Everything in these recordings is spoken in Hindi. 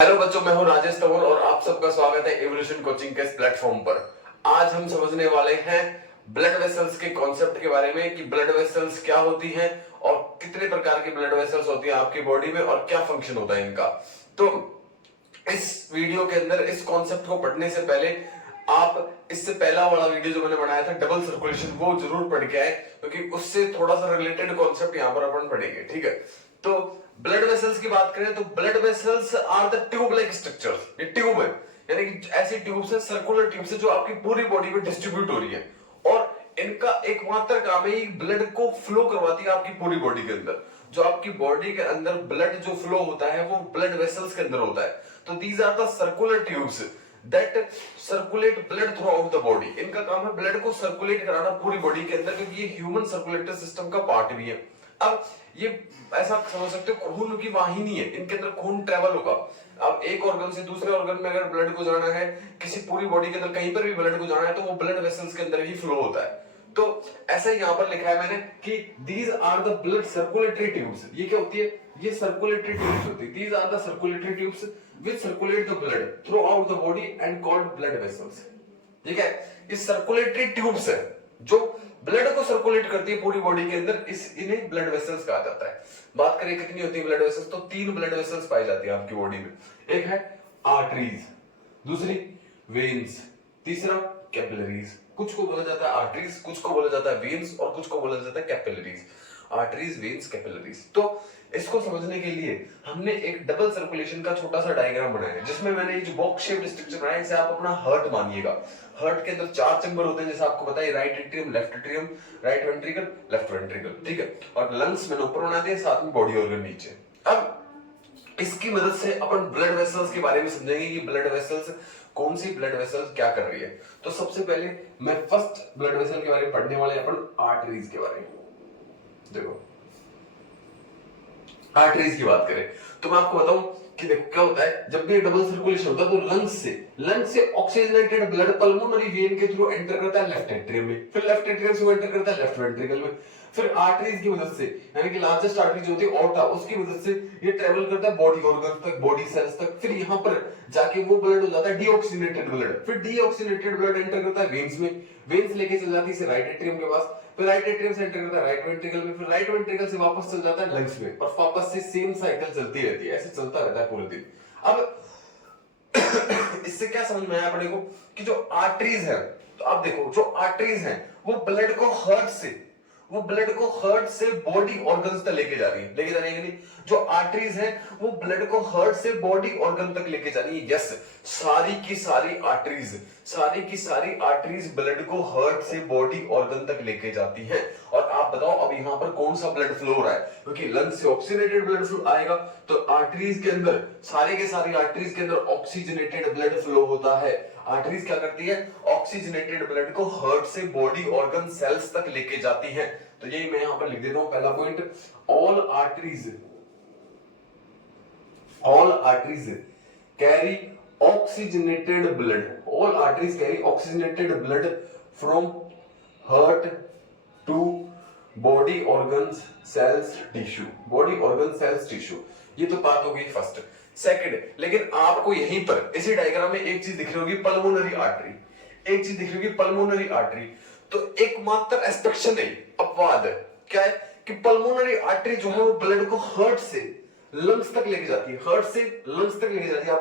हेलो बच्चों, मैं हूं राजेश तंवर और आप सबका स्वागत है एवोल्यूशन कोचिंग के इस प्लेटफॉर्म पर। आज हम समझने वाले हैं ब्लड वेसल्स के कॉन्सेप्ट के बारे में कि ब्लड वेसल्स क्या होती हैं और कितने प्रकार की ब्लड वेसल्स होती हैं आपकी बॉडी में और क्या फंक्शन होता है इनका। तो इस वीडियो के अंदर इस कॉन्सेप्ट को पढ़ने से पहले आप इससे पहला वाला वीडियो जो मैंने बनाया था डबल सर्कुलेशन, वो जरूर पढ़ के आए, क्योंकि उससे थोड़ा सा रिलेटेड कॉन्सेप्ट यहाँ पर अपन पढ़ेंगे। ठीक है, तो ब्लड वेसल्स की बात करें तो blood vessels are the tube like structures. ये ट्यूब है, यानी कि ऐसी ट्यूब्स है, सर्कुलर ट्यूब्स है जो आपकी पूरी बॉडी में डिस्ट्रीब्यूट हो रही है और इनका एकमात्र काम है ब्लड को फ्लो करवाती है आपकी पूरी बॉडी के अंदर। जो आपकी बॉडी के अंदर ब्लड जो फ्लो होता है वो ब्लड वेसल्स के अंदर होता है। तो these are the circular tubes that circulate blood throughout the body. इनका काम है ब्लड को सर्कुलेट कराना पूरी बॉडी के अंदर, क्योंकि ये ह्यूमन सर्कुलेटरी सिस्टम का पार्ट भी है। अब ये ऐसा समझ सकते हो खून की वाहिनी है, इनके अंदर खून ट्रेवल होगा। अब एक ऑर्गन से दूसरे ऑर्गन में अगर ब्लड को जाना है, किसी पूरी बॉडी के अंदर कहीं पर भी ब्लड को जाना है, तो वो ब्लड वेसल्स के अंदर ही फ्लो होता है। तो ऐसा यहाँ पर लिखा है मैंने कि these are the blood circulatory tubes. ये क्या होती है? ये सर्कुलेटरी ट्यूब्स होती है। These are the circulatory tubes which circulate the blood throughout the body and called blood vessels. ठीक है, ये सर्कुलेटरी ट्यूब्स है जो ब्लड को सर्कुलेट करती है पूरी बॉडी के अंदर, इन्हें ब्लड वेसल्स कहा जाता है। बात करें कितनी होती है ब्लड वेसल्स, तो 3 ब्लड वेसल्स पाई जाती है आपकी बॉडी में। एक है आर्टरीज, दूसरी वेन्स, तीसरा कैपिलरीज। कुछ को बोला जाता है आर्टरीज, कुछ को बोला जाता है वेन्स और कुछ को बोला जाता है कैपिलरीज। Arteries, veins, capillaries. तो इसको समझने के लिए हमने एक डबल सर्कुलेशन का छोटा सा डायग्राम बनाया है, जिसमें मैंने ये जो बॉक्स शेप्ड स्ट्रक्चर बनाया है, इसे आप अपना हार्ट मानिएगा। हार्ट के अंदर 4 चैम्बर होते हैं, जैसे आपको पता है, right atrium, left atrium, right ventricle, left ventricle. ठीक है, और लंग्स मैंने ऊपर बना दिए, साथ में बॉडी ऑर्गन नीचे। अब इसकी मदद से अपन ब्लड वेसल्स के बारे में समझेंगे कि ब्लड वेसल्स कौन सी ब्लड वेसल्स क्या कर रही है। तो सबसे पहले मैं फर्स्ट ब्लड वेसल के बारे में पढ़ने वाले अपन आर्टरीज के बारे में। देखो, आर्टरीज की बात करें तो मैं आपको बताऊं कि देखो क्या होता है, जब भी डबल सर्कुलेशन होता है तो लंग्स से ऑक्सीजनेटेड ब्लड पल्मोनरी वेन के थ्रू एंटर करता है लेफ्ट एट्रियम में, फिर लेफ्ट एट्रियम से वो एंटर करता है लेफ्ट वेंट्रिकल में, फिर आर्टरीज की मदद से, यानी कि लार्जेस्ट आर्टरी जो होती है ऑर्टा, उसकी मदद से ये ट्रेवल करता है बॉडी ऑर्गन तक, बॉडी सेल्स तक। फिर यहाँ पर जाके वो ब्लड हो जाता है डीऑक्सीनेटेड ब्लड, फिर डीऑक्सीनेटेड ब्लड एंटर करता है वेन्स में, वेन्स लेके चल जाती है राइट एट्रियम के पास, फिर राइट एट्रियम से एंटर करता है राइट वेंट्रिकल में, फिर राइट वेंट्रिकल से वापस चल जाता है लंग्स में, और वापस से सेम साइकिल चलती रहती है, ऐसे चलता रहता है पूरे दिन। अब इससे क्या समझ में आया अपने को कि जो आर्टरीज है, तो आप देखो जो आर्टरीज है वो ब्लड को हार्ट से बॉडी ऑर्गन्स तक लेके जा रही है, लेके जा रही है कि नहीं? जो आर्टरीज है वो ब्लड को हार्ट से बॉडी ऑर्गन तक लेके जा रही है। यस, सारी की सारी आर्टरीज ब्लड को हार्ट से बॉडी ऑर्गन तक लेके जाती हैं। और आप बताओ अब यहाँ पर कौन सा ब्लड फ्लो हो रहा है? क्योंकि लंग से ऑक्सीजनेटेड ब्लड फ्लो आएगा, तो आर्टरीज के अंदर सारी आर्टरीज के अंदर ऑक्सीजनेटेड ब्लड फ्लो होता है। आर्टरीज क्या करती है? ऑक्सीजनेटेड ब्लड को हार्ट से बॉडी ऑर्गन सेल्स तक लेके जाती है। तो यही मैं यहां पर लिख देता हूं पहला point, all arteries carry oxygenated blood from heart to body organs cells tissue. ये तो बात हो गई फर्स्ट। सेकंड, लेकिन आपको यहीं पर इसी डायग्राम में एक चीज दिख रही होगी, पल्मोनरी आर्टरी। तो एकमात्र एक्सपेक्शन है, अपवाद है, क्या है कि पल्मोनरी आर्टरी जो है वो ब्लड को हार्ट से लंग्स तक लेके जाती है, आप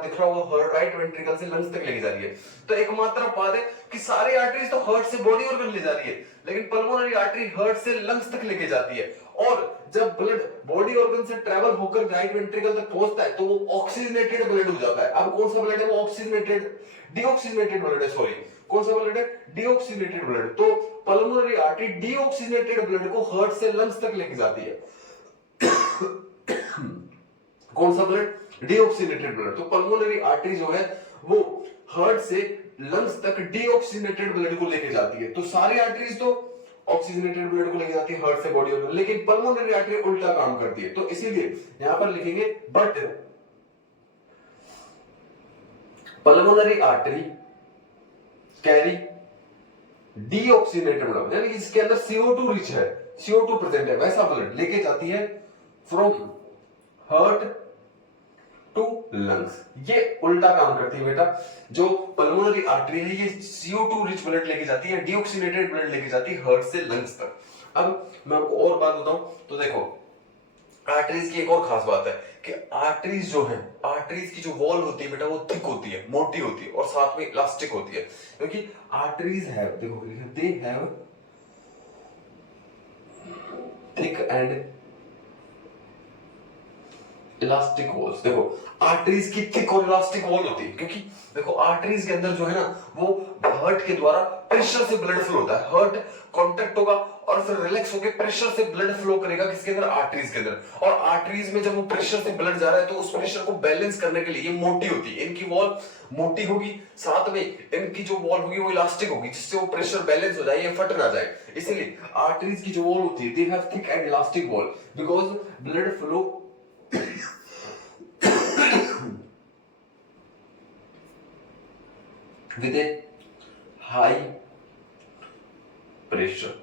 दिख रहा होगा, हार्ट राइट वेंट्रिकल से लंग्स तक लेके जा रही है। तो एकमात्र अपवाद है कि सारी आर्टरीज तो हार्ट से बॉडी ऑर्गन ले जा रही है, लेकिन पल्मोनरी आर्टरी हार्ट से लंग्स तक लेके जाती है। और जब ब्लड बॉडी ऑर्गन से ट्रेवल होकर राइट वेंट्रिकल तक पहुंचता है तो वो ऑक्सीजनेटेड ब्लड हो जाता है। अब कौन सा ब्लड है? वो डीऑक्सीजनेटेड ब्लड है, सॉरी, कौन सा ब्लड है? Deoxygenated blood. तो पल्मोनरी आर्टरी डीऑक्सीजनेटेड ब्लड को हार्ट से लंग्स तक लेके जाती है। कौन सा ब्लड? Deoxygenated blood. तो पल्मोनरी आर्टरी जो है वो हार्ट से लंग्स तक डीऑक्सीजनेटेड ब्लड को लेके जाती है। तो सारी आर्टरीज तो ऑक्सीजनेटेड ब्लड को लेके जाती है हार्ट से बॉडी ऑर्गन, लेकिन पल्मोनरी आर्टरी उल्टा काम करती है। तो इसीलिए यहां पर लिखेंगे but pulmonary artery carry deoxygenated blood, यानी इसके अंदर CO2 रिच है, CO2 प्रेजेंट है, वैसा ब्लड लेके जाती है फ्रॉम हार्ट टू लंग्स। ये उल्टा काम करती है बेटा। जो पल्मोनरी आर्टरी है ये CO2 रिच ब्लड लेके जाती है, डीऑक्सीनेटेड ब्लड लेके जाती है हार्ट से लंग्स तक। अब मैं आपको और बात बताऊं तो देखो आर्टरीज की एक और खास बात है कि आर्टरीज जो है, आर्टरीज की जो वॉल होती है बेटा वो थिक होती है, मोटी होती है और साथ में इलास्टिक होती है, क्योंकि आर्टरीज है देखो they have thick and elastic walls. देखो आर्टरीज की थिक और इलास्टिक वॉल होती है क्योंकि देखो आर्टरीज के अंदर जो है ना वो हार्ट के द्वारा प्रेशर से ब्लड फ्लो होता है। हार्ट कांटेक्ट होगा और फिर रिलैक्स होकर प्रेशर से ब्लड फ्लो करेगा किसके अंदर, आर्टरीज के अंदर। और आर्टरीज में जब वो प्रेशर से ब्लड जा रहा है तो उस प्रेशर को बैलेंस करने के लिए ये मोटी होती है, इनकी वॉल मोटी होगी, साथ में इनकी जो वॉल होगी वो इलास्टिक होगी जिससे वो प्रेशर बैलेंस हो जाए, ये फट ना जाए। इसीलिए आर्टरीज की जो वॉल होती है they have thick and elastic wall because blood flow with a high pressure।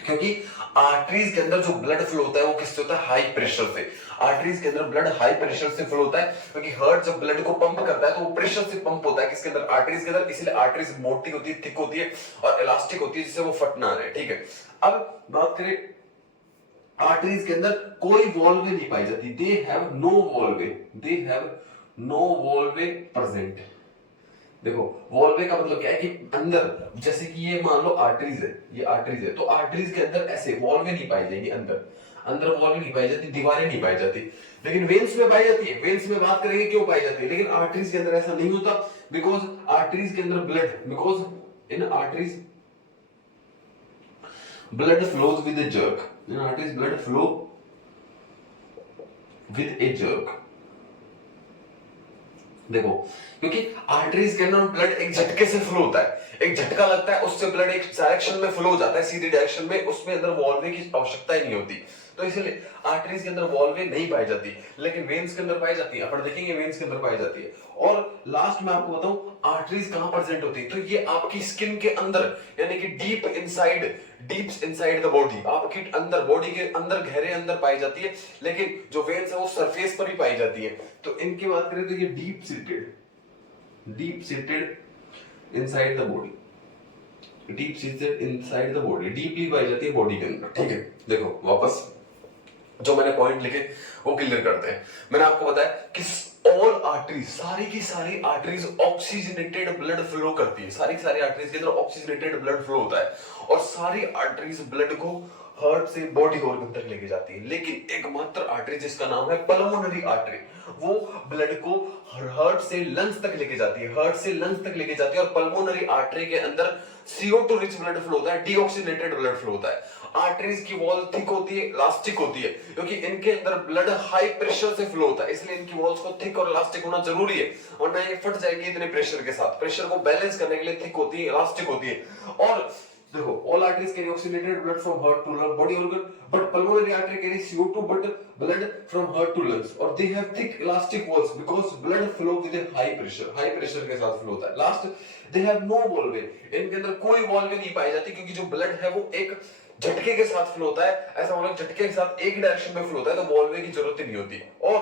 क्योंकि आर्टरीज के अंदर जो ब्लड फ्लो होता है वो किससे होता है, हाई प्रेशर से। आर्टरीज के अंदर ब्लड हाई प्रेशर से फ्लो होता है क्योंकि हार्ट जब ब्लड को पंप करता है तो वो प्रेशर से पंप होता है किसके अंदर, आर्टरीज के अंदर। इसलिए आर्टरीज मोटी होती है, थिक होती है और इलास्टिक होती है जिससे वो फट ना रहे। ठीक है, अब बात करें आर्टरीज के अंदर कोई वॉल्वे नहीं पाई जाती, they have no valve, they have no valve present. देखो वॉल्वे का मतलब क्या है कि अंदर, जैसे कि ये मान लो आर्टरीज है, ये आर्टरीज है तो आर्टरीज के अंदर ऐसे वॉल्वे नहीं पाई जाएगी, अंदर अंदर वॉल्वे नहीं पाई जाती, दीवारें नहीं पाई जाती, लेकिन वेन्स में पाई जाती है। वेन्स में बात करेंगे क्यों पाई जाती है, लेकिन आर्टरीज के अंदर ऐसा नहीं होता बिकॉज आर्टरीज के अंदर blood, because in arteries blood flows with A jerk, in arteries blood flow with A jerk. देखो क्योंकि आर्टरीज के अंदर ब्लड एक झटके से फ्लो होता है, एक झटका लगता है उससे ब्लड एक डायरेक्शन में फ्लो हो जाता है, सीधी डायरेक्शन में, उसमें अंदर वॉल्वे की आवश्यकता ही नहीं होती। तो इसलिए आर्टरीज के अंदर वॉल्वे नहीं पाई जाती, लेकिन वेन्स के अंदर पाई जाती है। अपन देखेंगे वेन्स के अंदर पाई जाती है। और लास्ट में आपको बताऊं आर्टरीज कहां प्रेजेंट होती है, तो ये आपकी स्किन के अंदर यानी कि डीप इनसाइड द बॉडी, आपके अंदर बॉडी के अंदर गहरे अंदर पाई जाती है, लेकिन जो वेन्स है वो सरफेस पर भी पाई जाती है। तो इनकी बात करें तो ये deep seated inside the body, deep seated inside the body, deeply पाई जाती है बॉडी के अंदर। ठीक है, देखो वापस जो मैंने पॉइंट लिखे वो क्लियर करते हैं। मैंने आपको बताया कि ऑल आर्टरीज, सारी की सारी आर्टरीज ऑक्सीजनेटेड ब्लड फ्लो करती है, सारी की सारी आर्टरीज के अंदर ऑक्सीजनेटेड ब्लड फ्लो होता है और सारी आर्टरीज ब्लड को हार्ट से बॉडी ऑर्गन तक लेके जाती है। लेकिन एकमात्र आर्टरी जिसका नाम है पल्मोनरी आर्टरी, वो ब्लड को हार्ट से लंग्स तक लेके जाती है, हार्ट से लंग्स तक लेके जाती है। और पल्मोनरी आर्टरी के अंदर CO2 रिच ब्लड फ्लो होता है, डीऑक्सीनेटेड ब्लड फ्लो होता है। आर्टरीज की वॉल थिक होती है, इलास्टिक होती है, क्योंकि इनके अंदर ब्लड हाई प्रेशर से फ्लो होता है, इसलिए इनकी वॉल्स को थिक और इलास्टिक होना जरूरी है, वरना ये फट जाएगी इतने प्रेशर के साथ। प्रेशर को बैलेंस करने के लिए थिक होती है, इलास्टिक होती है। और देखो all arteries carry oxygenated blood from heart to body organ, but pulmonary artery carries CO2 but blood from heart to lungs, और they have thick elastic walls because blood flow with a high pressure के साथ फ्लो होता है। Last they have no valve, इनके अंदर कोई valve नहीं पाई जाती क्योंकि जो ब्लड है वो एक झटके के साथ फ्लो होता है, ऐसा मतलब झटके के साथ एक डायरेक्शन में फ्लो होता है, तो वॉल्व की जरूरत ही नहीं होती। और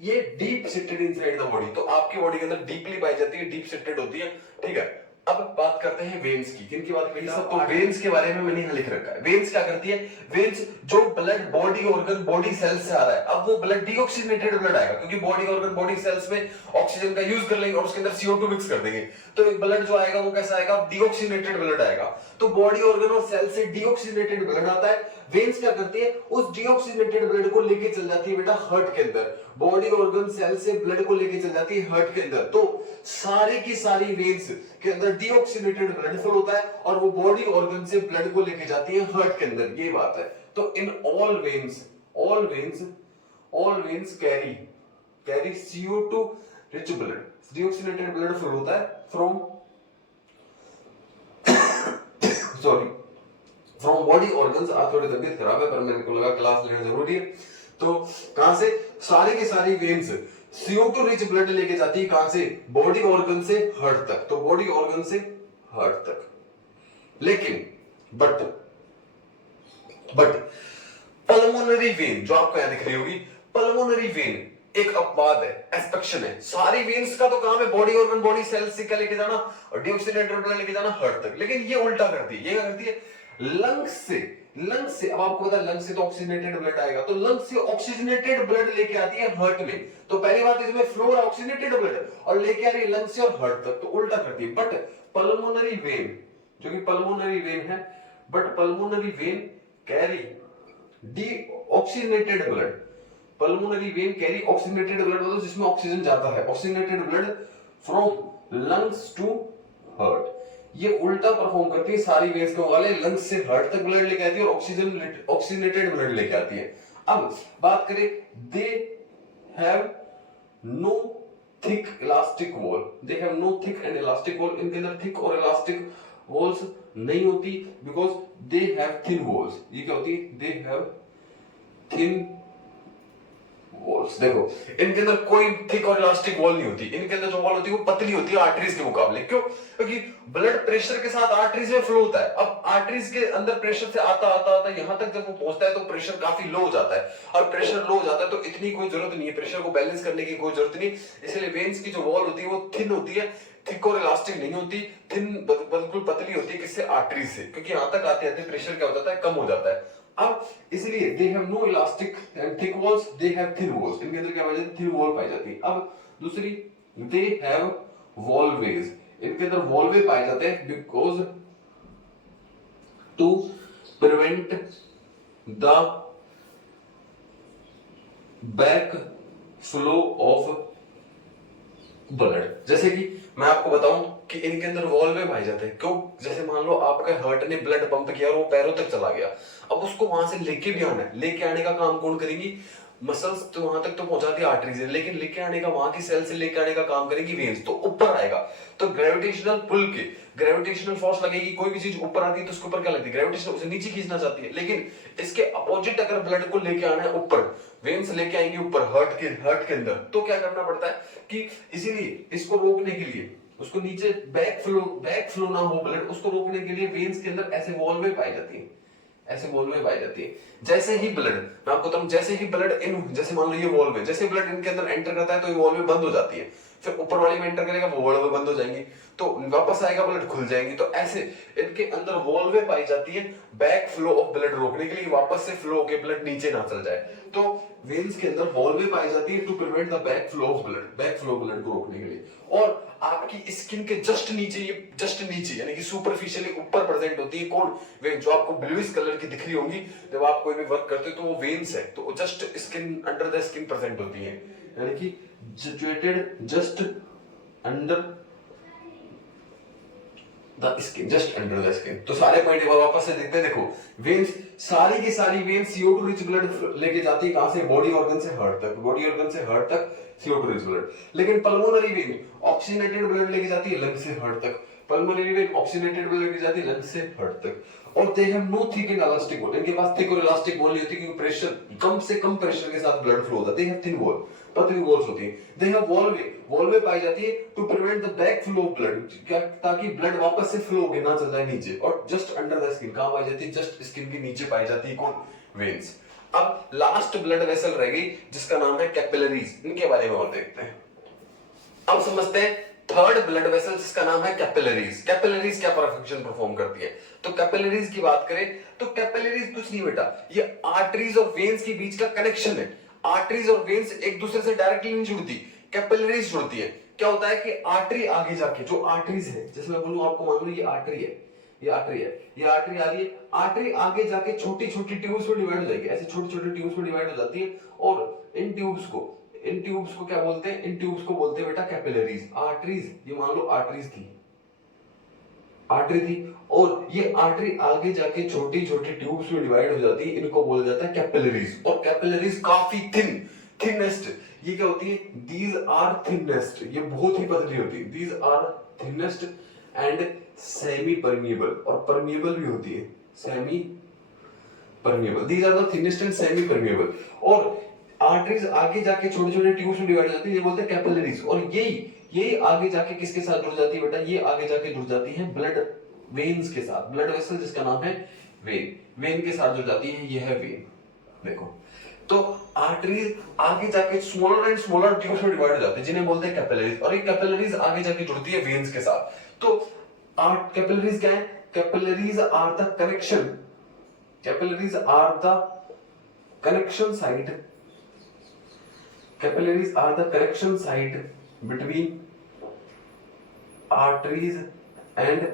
ये deep seated inside the body, तो आपकी बॉडी के अंदर डीपली पाई जाती है, डीप सीटेड होती है। ठीक है, अब बात करते हैं वेन्स की। किनकी बात करें, तो वेन्स के बारे में मैंने यहां लिख रखा है। वेन्स क्या करती है, वेन्स जो blood body organ body cells से आ रहा है, अब वो ब्लड डीऑक्सीजनेटेड ब्लड आएगा क्योंकि बॉडी ऑर्गन बॉडी सेल्स में ऑक्सीजन का यूज कर लेंगे और उसके अंदर CO2 मिक्स कर देंगे, तो ब्लड जो आएगा वो कैसा आएगा, डीऑक्सीजनेटेड ब्लड आएगा। तो बॉडी ऑर्गन और सेल से डीऑक्सीजनेटेड ब्लड आता है। वेन्स क्या करती है, उस डीऑक्सीजनेटेड ब्लड को लेके चल जाती है बेटा हार्ट के अंदर, बॉडी ऑर्गन सेल से ब्लड को लेके चल जाती है हार्ट के अंदर। तो सारी की सारी वेन्स के अंदर डीऑक्सीजनेटेड ब्लड फ्लो होता है और वो बॉडी ऑर्गन से ब्लड को लेके जाती है हार्ट के अंदर, ये बात है। तो in all veins carry CO2 rich blood, deoxygenated blood flow होता है फ्रॉम बॉडी ऑर्गन्स। आज थोड़ी तबीयत खराब है पर मेरे को लगा क्लास लेना जरूरी है, तो कहां से सारी की सारी वेन्स CO2 रिच ब्लड लेके जाती है, कहां से, बॉडी ऑर्गन से हार्ट तक, तो बॉडी ऑर्गन से हार्ट तक। लेकिन बट पल्मोनरी वेन जो आपको यहां दिख रही होगी, पल्मोनरी वेन एक अपवाद है, एक्सपेक्शन है। सारी वेन्स का तो काम है बॉडी ऑर्गन बॉडी सेल्स से क्या लेके जाना और डीऑक्सीनेटेड ब्लड लेके जाना हार्ट तक, लेकिन ये उल्टा करती है। ये क्या करती है, लंग्स से अब आपको पता है लंग्स से तो ऑक्सीजनेटेड ब्लड आएगा, तो लंग्स से ऑक्सीजनेटेड ब्लड लेके आती है हार्ट में। तो पहली बात इसमें फ्लो है ऑक्सीजनेटेड ब्लड और लेके आ रही है लंग्स से और हार्ट तक, तो उल्टा करती है। बट पल्मोनरी वेन, जो कि पल्मोनरी वेन है, but pulmonary vein carry deoxygenated blood. Pulmonary vein carry oxygenated blood, मतलब जिसमें ऑक्सीजन जाता है, oxygenated blood from lungs to heart. ये उल्टा परफॉर्म करती है सारी वेन्स के मुकाबले, लंग्स से हार्ट तक ब्लड लेके आती है और ऑक्सीजनेटेड ब्लड लेके आती है। अब बात करें, दे have no thick elastic wall, they have no thick and elastic wall. इनके अंदर थिक और इलास्टिक वॉल्स नहीं होती because they have thin walls. ये क्या होती है, दे हैव थिन वॉल्स। देखो इनके अंदर कोई थिक और इलास्टिक वॉल नहीं होती, इनके अंदर जो वॉल होती है वो पतली होती है आर्टरीज के मुकाबले। क्यों, क्योंकि ब्लड प्रेशर के साथ आर्टरीज में फ्लो होता है। अब आर्टरीज के अंदर प्रेशर से आता आता आता यहां तक जब वो पहुंचता है तो प्रेशर काफी लो हो जाता है, और प्रेशर लो हो जाता है तो इतनी कोई जरूरत नहीं है, प्रेशर को बैलेंस करने की कोई जरूरत नहीं। इसलिए वेन्स की जो वॉल होती है वो थिन होती है, थिक और इलास्टिक नहीं होती, थिन बिल्कुल पतली होती है। किससे, आर्टरीज से, क्योंकि यहां तक आते आते प्रेशर क्या हो जाता है, कम हो जाता है। अब इसलिए they have no elastic and thick walls, they have thin walls. इनके अंदर क्या पाई जाती है, थिन वॉल पाई जाती है। अब दूसरी, दे हैव वॉल्वेज। इनके अंदर वॉल्वे पाए जाते हैं because to prevent the back flow of blood. जैसे कि मैं आपको बताऊं कि इनके अंदर वॉल्वे पाए जाते हैं। क्यों, जैसे मान लो आपका हार्ट ने ब्लड पंप किया और वो पैरों तक चला गया, अब उसको वहां से लेके भी आना है, लेके आने का काम कौन करेंगी, मसल्स तो वहां तक तो पहुंचाती है आर्टरीज, लेकिन लेके आने का वहां की सेल से लेके आने का काम करेगी वेन्स, तो ऊपर आएगा। तो ग्रेविटेशनल पुल के, ग्रेविटेशनल फोर्स लगेगी, कोई भी चीज ऊपर आती है तो उसके ऊपर क्या लगती है, ग्रेविटेशन, उसे नीचे खींचना चाहती है। लेकिन इसके अपोजिट अगर ब्लड को लेके आना है ऊपर, वेन्स लेके आएंगे ऊपर हार्ट के अंदर, तो क्या करना पड़ता है कि इसीलिए इसको रोकने के लिए, उसको नीचे बैक फ्लो ना हो ब्लड, उसको रोकने के लिए वेन्स के अंदर ऐसे वॉल्वे पाई जाती है, ऐसे वॉल्वे पाई जाती है। जैसे ही ब्लड, मैं आपको बताऊं, जैसे ही ब्लड इन, जैसे मान लो ये वॉल्वे, जैसे ब्लड इनके अंदर एंटर करता है तो ये वॉल्वे बंद हो जाती है, फिर ऊपर वाली में एंटर करेगा वो वॉल्वे बंद हो जाएंगी, तो वापस आएगा ब्लड खुल जाएंगी। तो ऐसे इनके अंदर वॉल्वे पाई जाती है बैक फ्लो ऑफ ब्लड रोकने के लिए, वापस से फ्लो होकर ब्लड नीचे ना चल जाए। तो वेन्स के अंदर वॉल्वे पाई जाती है to prevent the back flow of blood, back flow of blood को रोकने के लिए। और आपकी स्किन के जस्ट नीचे, ये जस्ट नीचे यानी कि सुपरफिशियली ऊपर प्रेजेंट होती है कौन, वेन, जो आपको ब्लूइश कलर की दिख रही होंगी जब आप कोई भी वर्क करते हो, तो वो वेन्स है, तो just skin, under the skin present होती है, यानी कि situated just under the skin, just under the skin. तो सारे पॉइंट एक बार वापस से देखते हैं। देखो वेन्स, सारी की सारी वेन्स CO2 रिच ब्लड लेके जाती है कहां से, बॉडी ऑर्गन से हार्ट तक, बॉडी ऑर्गन से हार्ट तक CO2 रिच ब्लड। लेकिन पल्मोनरी वेन ऑक्सीजनेटेड ब्लड लेके जाती है लंग्स से हार्ट तक, पल्मोनरी वेन ऑक्सीजनेटेड ब्लड लेके जाती है लंग्स से हार्ट तक। और दे have no thick and elastic wall, इनके पास थिक और इलास्टिक वॉल नहीं होती, क्योंकि प्रेशर, कम से कम प्रेशर के साथ ब्लड फ्लो होता है। दे हैव थिन वॉल, पतली वॉल्स होती है। दे हैव वॉल्वे पाई जाती है to prevent the back flow of blood, क्या, ताकि ब्लड वापस से फ्लो होके ना चल जाए नीचे। और जस्ट अंडर द स्किन, कहां पाई जाती है, जस्ट स्किन के नीचे पाई जाती है कौन, वेन्स। अब लास्ट ब्लड वेसल रह गई जिसका नाम है कैपिलरीज, इनके बारे में और देखते हैं। अब समझते हैं थर्ड ब्लड वेसल जिसका नाम है कैपिलरीज। कैपिलरीज क्या फंक्शन परफॉर्म करती है, तो कैपिलरीज की बात करें तो कैपिलरीज कुछ नहीं बेटा, ये आर्टरीज और वेन्स के बीच का कनेक्शन है। आर्टरीज और वेन्स एक दूसरे से डायरेक्टली नहीं जुड़ती, कैपिलरीज जुड़ती है। क्या होता है कि आर्टरी आगे जाके, जो आर्टरीज है, जैसे मैं बोलूं आपको, मान लो ये आर्टरी है, ये आर्टरी है, ये आर्टरी आ रही है, आर्टरी आगे जाके छोटी छोटी ट्यूब्स में डिवाइड हो जाएगी, ऐसे छोटी छोटी ट्यूब्स में डिवाइड हो जाती है। और इन ट्यूब्स को क्या बोलते हैं, इन ट्यूब्स को बोलते हैं बेटा कैपिलरीज। आर्टरीज, ये मान लो आर्टरीज थी, आर्टरी थी, और ये आर्टरी आगे जाके छोटी छोटी ट्यूब्स में डिवाइड हो जाती है, इनको बोला जाता है कैपिलरीज। और कैपिलरीज काफी थिनेस्ट, ये क्या होती है, दीज आर थिनेस्ट, ये बहुत ही पतली होती है, these are thinnest and semi permeable, और परमिएबल भी होती है, semi permeable, these are the thinnest and semi permeable. और आर्टरीज आगे जाके छोटे छोटे ट्यूब्स में डिवाइड हो जाती है, ये बोलते हैं कैपिलरीज। और यही आगे जाके किसके साथ जुड़ जाती है बेटा, ये आगे जाके जुड़ जाती है ब्लड वेन्स के साथ, ब्लड वेसल जिसका नाम है वेन के साथ जुड़ जाती है, ये है वेन। देखो तो आर्टरीज आगे जाके स्मॉलर एंड स्मॉलर ट्यूब्स में डिवाइड हो जाते हैं जिन्हें बोलते हैं कैपिलरीज, और ये कैपिलरीज आगे जाके जुड़ती है वेन्स के साथ। तो कैपिलरीज क्या है? Capillaries are the connection, capillaries are the connection site, capillaries are the connection site between arteries and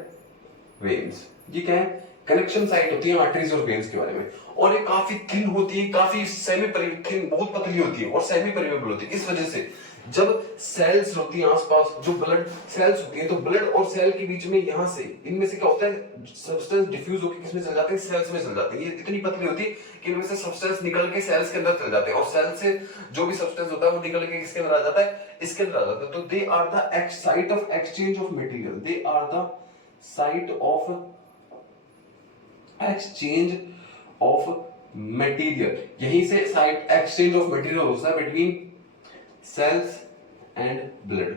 veins. ये क्या है? कनेक्शन साइट होती है आर्टरीज और वेन्स के बारे में, और ये काफी थिन होती है, काफी सेमी थिन, बहुत पतली होती है और सेमी परमेबल होती है। इस वजह से जब सेल्स होती है आसपास, जो ब्लड सेल्स होती है, तो ब्लड और सेल के बीच में यहां से इनमें से क्या होता है, सब्सटेंस डिफ्यूज होकर किसमें चल जाते हैं? सेल्स में चल जाते हैं। ये इतनी पतली होती है कि इनमें से सब्सटेंस निकल के सेल्स के अंदर चल जाते हैं, और सेल से जो भी सब्सटेंस होता है वो निकल के किसके अंदर आ जाता है? इसके अंदर आ जाता है। तो they are the site of exchange of material, they are the site of exchange of material. यहीं से साइट एक्सचेंज ऑफ मटेरियल होता है between cells and blood.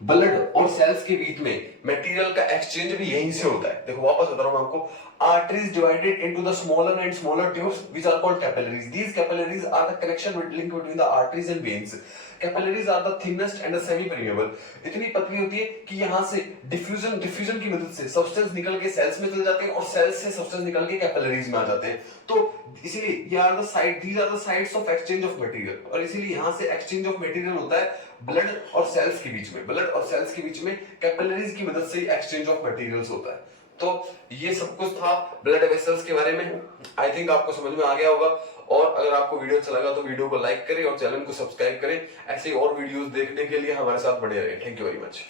Blood और सेल्स के बीच में मटेरियल का एक्सचेंज भी यहीं से होता है। देखो वापस बता रहा हूं आपको, arteries divided into the smaller and smaller tubes which are called capillaries. These capillaries are the connection link between the arteries and veins. Capillaries are the thinnest and the semi-permeable. इतनी पतली होती है कि यहाँ से डिफ्यूजन की मदद से सब्सटेंस निकल के सेल्स में चले जाते हैं, और सेल्स से सब्सटेंस निकल के कैपिलरीज में आ जाते हैं। तो इसीलिए these are the sites of exchange of material, और इसीलिए यहाँ से एक्सचेंज ऑफ मटेरियल होता है ब्लड और सेल्स के बीच में। ब्लड और सेल्स के बीच में कैपिलरीज की मदद से एक्सचेंज ऑफ मटेरियल्स होता है। तो ये सब कुछ था ब्लड वेसल्स के बारे में। आई थिंक आपको समझ में आ गया होगा, और अगर आपको वीडियो अच्छा लगा तो वीडियो को लाइक करें और चैनल को सब्सक्राइब करें। ऐसे और वीडियोस देखने के लिए हमारे साथ बने रहें। Thank you very much.